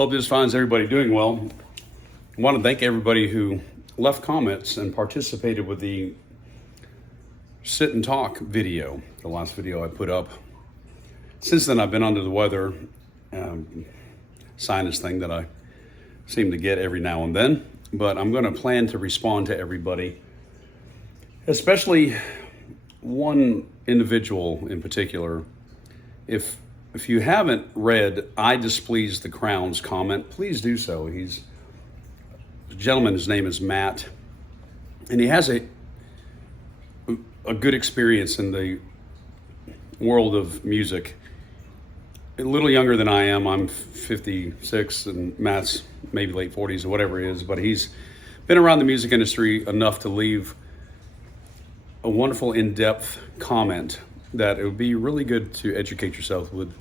Hope this finds everybody doing well. I want to thank everybody who left comments and participated with the sit and talk video, the last video I put up. Since then, I've been under the weather, sinus thing that I seem to get every now and then, but I'm going to plan to respond to everybody, especially one individual in particular. If you haven't read I Displease the Crown's comment, please do so. He's a gentleman, his name is Matt, and he has a good experience in the world of music. A little younger than I am. I'm 56 and Matt's maybe late 40s or whatever it is, but he's been around the music industry enough to leave a wonderful in-depth comment that it would be really good to educate yourself with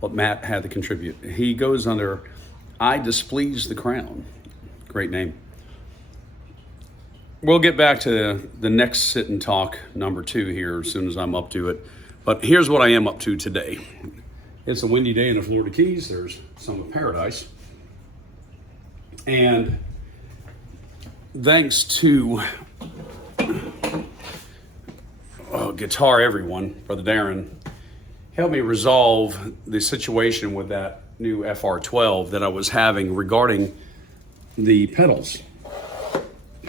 what Matt had to contribute. He goes under I Displease the Crown. Great name. We'll get back to the next sit and talk number 2 here as soon as I'm up to it. But here's what I am up to today. It's a windy day in the Florida Keys. There's some of paradise. And thanks to GuitarEveryone Brother Darren helped me resolve the situation with that new FR-12 that I was having regarding the pedals.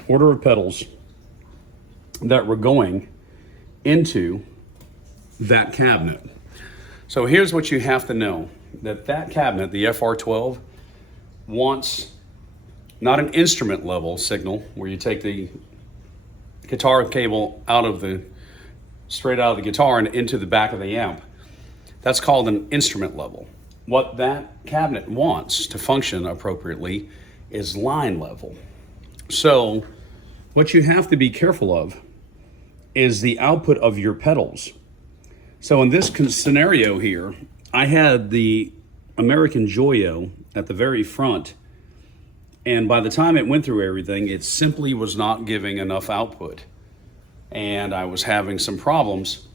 Order of pedals that were going into that cabinet. So here's what you have to know, that cabinet, the FR-12, wants not an instrument level signal where you take the guitar cable straight out of the guitar and into the back of the amp. That's called an instrument level. What that cabinet wants to function appropriately is line level. So what you have to be careful of is the output of your pedals. So in this scenario here, I had the American Joyo at the very front, and by the time it went through everything, it simply was not giving enough output, and I was having some problems.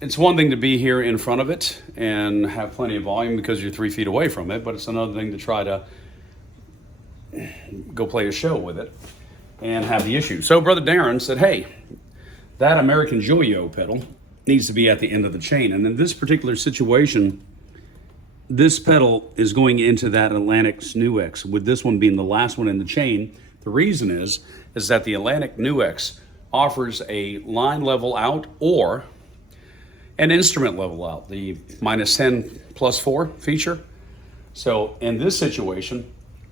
It's one thing to be here in front of it and have plenty of volume because you're 3 feet away from it, but it's another thing to try to go play a show with it and have the issue. So Brother Darren said, hey, that American Joyo pedal needs to be at the end of the chain. And in this particular situation, this pedal is going into that Atlantic's NuX, with this one being the last one in the chain. The reason is that the Atlantic NuX offers a line level out or an instrument level out, the -10+4 feature. So in this situation,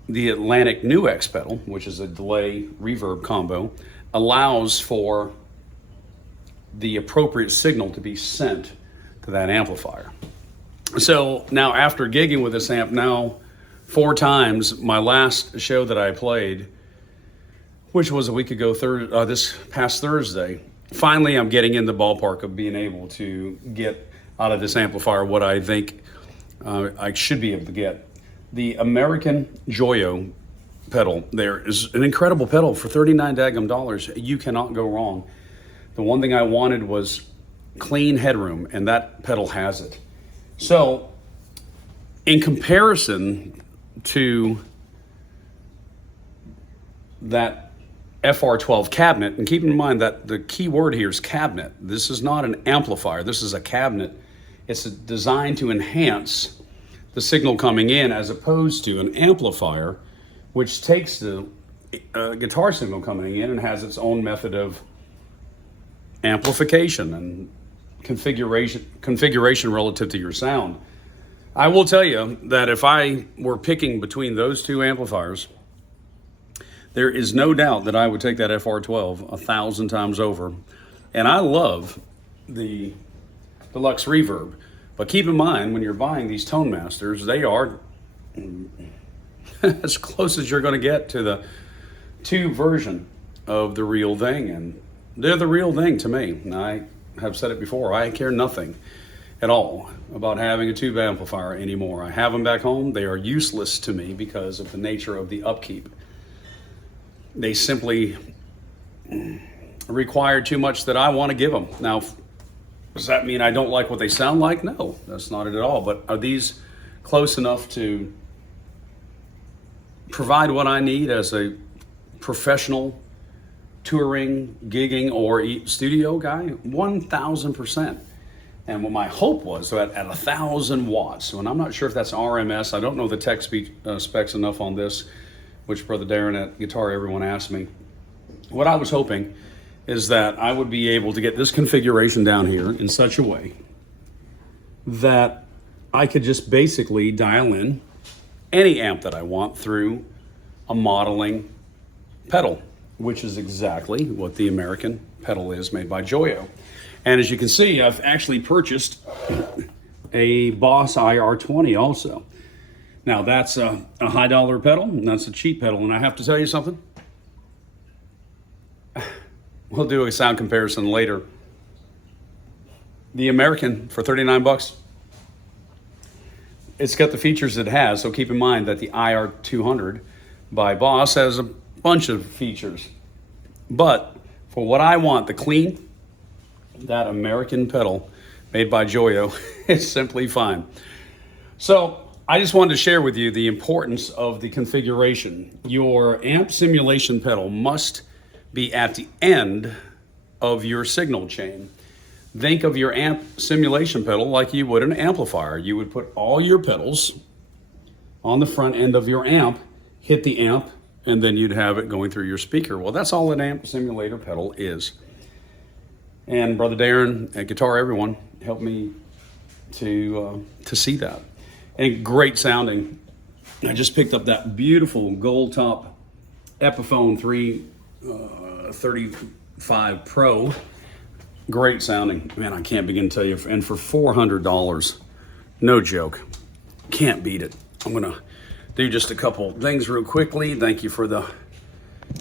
the Atlantic NuX pedal, which is a delay reverb combo, allows for the appropriate signal to be sent to that amplifier. So now, after gigging with this amp now 4 times, my last show that I played, which was a week ago, this past Thursday, finally I'm getting in the ballpark of being able to get out of this amplifier what I think I should be able to get. The American Joyo pedal there is an incredible pedal for $39 daggum. You cannot go wrong. The one thing I wanted was clean headroom, and that pedal has it. So in comparison to that FR-12 cabinet, and keep in mind that the key word here is cabinet. This is not an amplifier. This is a cabinet. It's designed to enhance the signal coming in, as opposed to an amplifier, which takes the guitar signal coming in and has its own method of amplification and configuration relative to your sound. I will tell you that if I were picking between those 2 amplifiers, there is no doubt that I would take that FR-12 1,000 times over. And I love the Deluxe Reverb. But keep in mind, when you're buying these Tonemasters, they are as close as you're going to get to the 2 version of the real thing. And they're the real thing to me. And I have said it before, I care nothing at all about having a tube amplifier anymore. I have them back home. They are useless to me because of the nature of the upkeep. They simply require too much that I want to give them. Now, does that mean I don't like what they sound like? No, that's not it at all. But are these close enough to provide what I need as a professional touring, gigging, or studio guy, 1,000%. And what my hope was so at 1,000 watts, and I'm not sure if that's RMS, I don't know the tech specs enough on this, which Brother Darren at Guitar Everyone asked me. What I was hoping is that I would be able to get this configuration down here in such a way that I could just basically dial in any amp that I want through a modeling pedal, which is exactly what the American pedal is made by Joyo. And as you can see, I've actually purchased a Boss FR-12 also. Now that's a high dollar pedal, and that's a cheap pedal. And I have to tell you something. We'll do a sound comparison later. The American for 39 bucks, it's got the features it has. So keep in mind that the FR-200 by Boss has a bunch of features. But for what I want, the clean, that American pedal made by Joyo is simply fine. So I just wanted to share with you the importance of the configuration. Your amp simulation pedal must be at the end of your signal chain. Think of your amp simulation pedal like you would an amplifier. You would put all your pedals on the front end of your amp, hit the amp, and then you'd have it going through your speaker. Well, that's all an amp simulator pedal is. And Brother Darren at Guitar Everyone helped me to see that. And great sounding. I just picked up that beautiful gold top Epiphone 335 Pro. Great sounding. Man, I can't begin to tell you. And for $400, no joke, can't beat it. I'm gonna do just a couple things real quickly. Thank you for the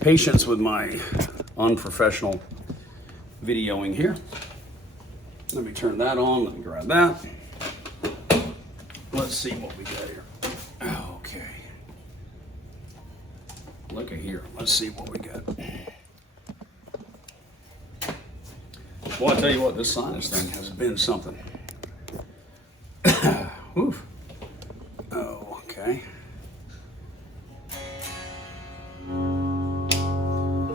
patience with my unprofessional videoing here. Let me turn that on. Let me grab that. Let's see what we got here. Okay. Look at here. Let's see what we got. Well, I tell you what, this sinus thing has been something. Oof. Oh, okay.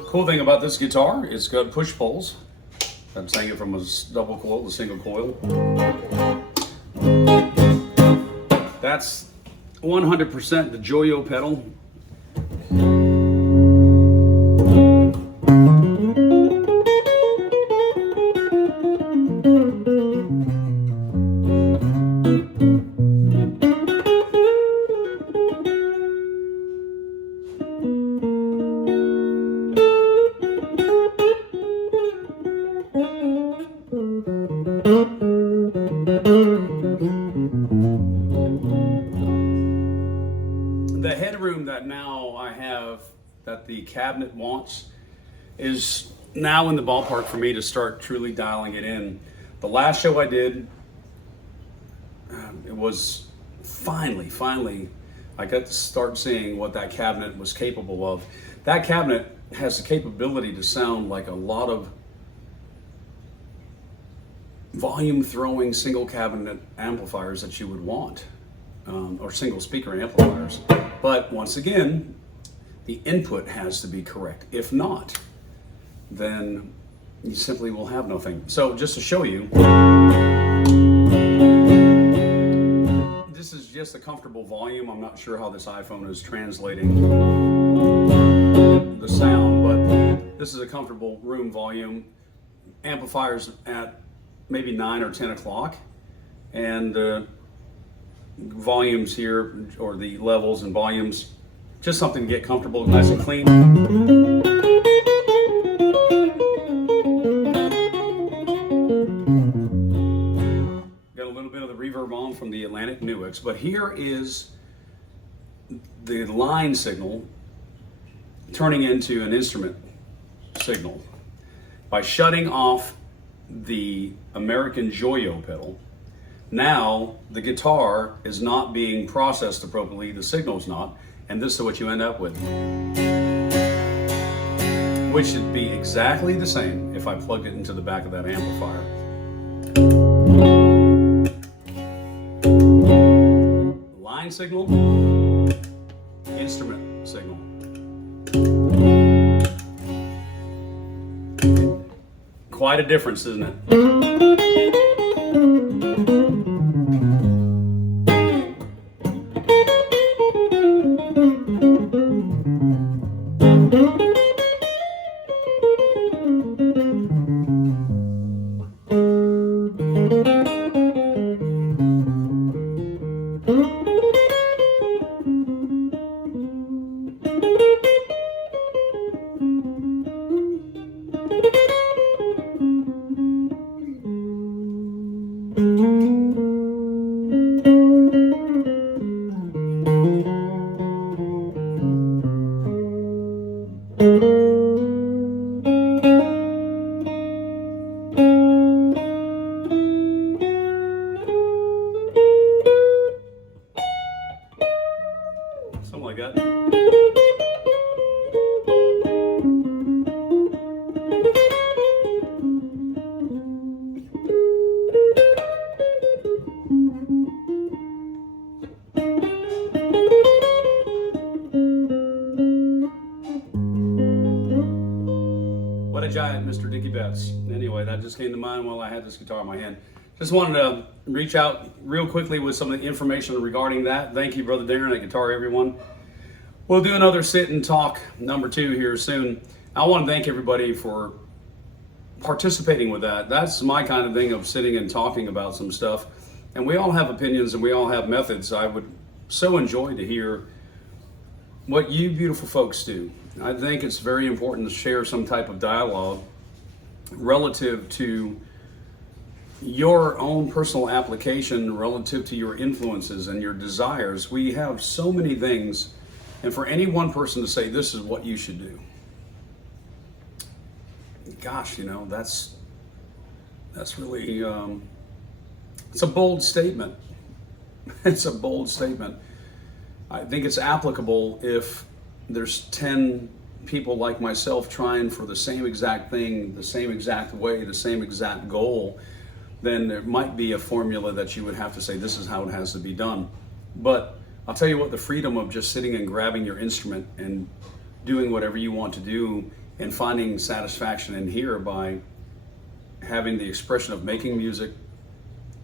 Cool thing about this guitar, it's got push pulls. I'm saying it from a double coil to single coil. That's 100% the Joyo pedal. The headroom that now I have that the cabinet wants is now in the ballpark for me to start truly dialing it in. The last show I did, it was finally, I got to start seeing what that cabinet was capable of. That cabinet has the capability to sound like a lot of volume throwing single cabinet amplifiers that you would want, or single speaker amplifiers. But once again, the input has to be correct. If not, then you simply will have nothing. So just to show you, this is just a comfortable volume. I'm not sure how this iPhone is translating the sound, but this is a comfortable room volume. Amplifiers at maybe 9 or 10 o'clock, and volumes here, or the levels and volumes, just something to get comfortable, nice and clean. Got a little bit of the reverb on from the Atlantic Newix, but here is the line signal turning into an instrument signal. By shutting off the American Joyo pedal, now the guitar is not being processed appropriately, the signal's not, and this is what you end up with. Which should be exactly the same if I plugged it into the back of that amplifier. Line signal, instrument signal. Quite a difference, isn't it? Something like that. What a giant, Mr. Dickie Betts. Anyway, that just came to mind while I had this guitar in my hand. Just wanted to reach out real quickly with some of the information regarding that. Thank you, Brother Darren at GuitarEveryone. We'll do another sit and talk number 2 here soon. I want to thank everybody for participating with that. That's my kind of thing of sitting and talking about some stuff. And we all have opinions and we all have methods. I would so enjoy to hear what you beautiful folks do. I think it's very important to share some type of dialogue relative to your own personal application, relative to your influences and your desires. We have so many things, and for any one person to say this is what you should do, gosh, you know, that's really it's a bold statement. It's a bold statement. I think it's applicable if there's 10 people like myself trying for the same exact thing, the same exact way, the same exact goal. Then there might be a formula that you would have to say this is how it has to be done. But I'll tell you what, the freedom of just sitting and grabbing your instrument and doing whatever you want to do and finding satisfaction in here by having the expression of making music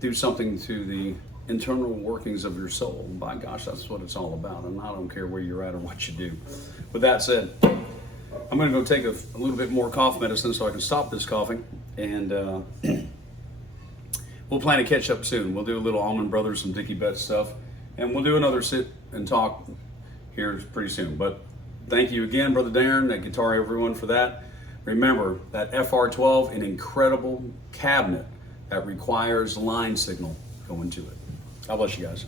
do something to the internal workings of your soul. By gosh, that's what it's all about. And I don't care where you're at or what you do. With that said, I'm going to go take a little bit more cough medicine so I can stop this coughing. And we'll plan to catch up soon. We'll do a little Allman Brothers, some Dickie Betts stuff. And we'll do another sit and talk here pretty soon. But thank you again, Brother Darren at GuitarEveryone for that. Remember that FR-12, an incredible cabinet that requires line signal going to it. God bless you guys.